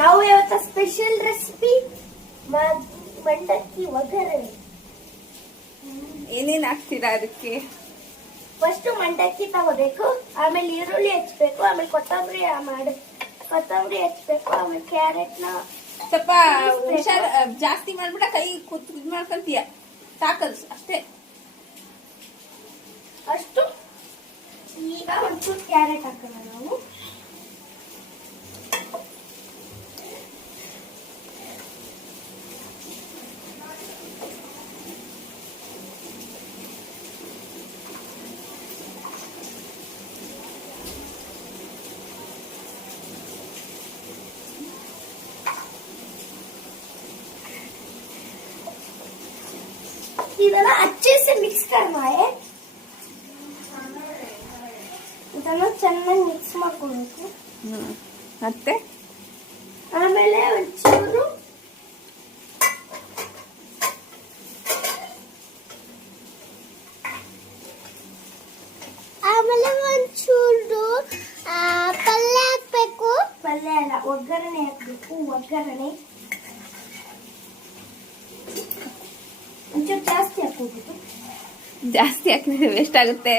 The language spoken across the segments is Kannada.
ನಾವು ಇವತ್ತು ಸ್ಪೆಷಲ್ ರೆಸಿಪಿ ಮಂಡಕ್ಕಿ ಒಗ್ಗರಣೆ. ಏನೇನ್ ಹಾಕ್ತೀರಾ ಅದಕ್ಕೆ? ಫಸ್ಟ್ ಮಂಡಕ್ಕಿ ತಗೋಬೇಕು, ಆಮೇಲೆ ಈರುಳ್ಳಿ ಹೆಚ್ಚಬೇಕು, ಆಮೇಲೆ ಕೊತ್ತಂಬರಿ ಹೆಚ್ಚಬೇಕು, ಆಮೇಲೆ ಕ್ಯಾರೆಟ್ ನ ಸ್ವಲ್ಪ ಹುಷಾರ್ ಜಾಸ್ತಿ ಮಾಡ್ಬಿಡ, ಕೈ ಇದ್ ಮಾಡ್ಕೊಂತೀಯ, ಸಾಕಲ್ ಅಷ್ಟೇ ಅಷ್ಟು. ಈಗ ಒಂಚೂರು ಕ್ಯಾರೆಟ್ ಹಾಕೋಣ ನಾವು. ಇದನ್ನ अच्छे से मिक्स करना है. ಇದನ್ನ ಚೆನ್ನಾಗಿ ಮಿಕ್ಸ್ ಮಾಡ್ಕೊಳ್ಬೇಕು. ಮತ್ತೆ ಆಮೇಲೆ ಒಂಚೂರು ಪಲ್ಯ ಹಾಕ್ಬೇಕು. ಪಲ್ಯ ಅಲ್ಲ, ಒಗ್ಗರಣೆ ಹಾಕ್ಬೇಕು. ಒಗ್ಗರಣೆ ಒಂಚೂರು ಜಾಸ್ತಿ ಹಾಕೋಬೇಕು. ಜಾಸ್ತಿ ಹಾಕಿದ್ರೆ ವೇಸ್ಟ್ ಆಗುತ್ತೆ.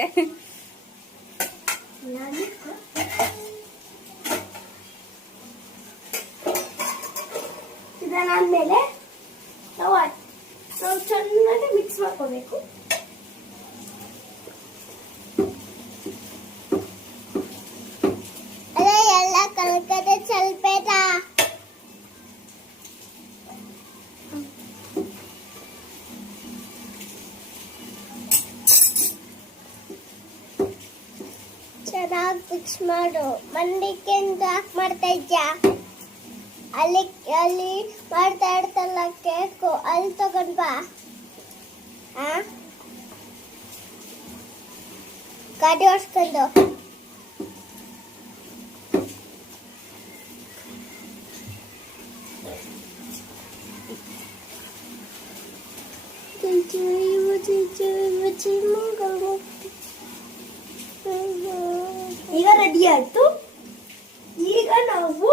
ಇದನ್ನಾದ್ಮೇಲೆ ನಾವು ಚೆನ್ನಾಗಿ ಮಿಕ್ಸ್ ಮಾಡ್ಕೋಬೇಕು. ಅದೇ ಎಲ್ಲ ಕಲ್ಕದೆ ಸ್ವಲ್ಪ ಚೆನ್ನಾಗಿ ಮಿಕ್ಸ್ ಮಾಡು. ಮಂಡಕ್ಕಿ ಅಂತ ಯಾಕೆ ಮಾಡ್ತಾ ಇದ್ಯಾ? ಅಲ್ಲಿ ಮಾಡ್ತಾ ಇರ್ತಲ್ಲ ಕೇಕು, ಅಲ್ಲಿ ತಗೊಂಡ್ ಬಾ. ಗಾಡಿ ಓಡಿಸ್ಕೊಂಡು ಈಗ ರೆಡಿ ಆಯ್ತು. ಈಗ ನಾವು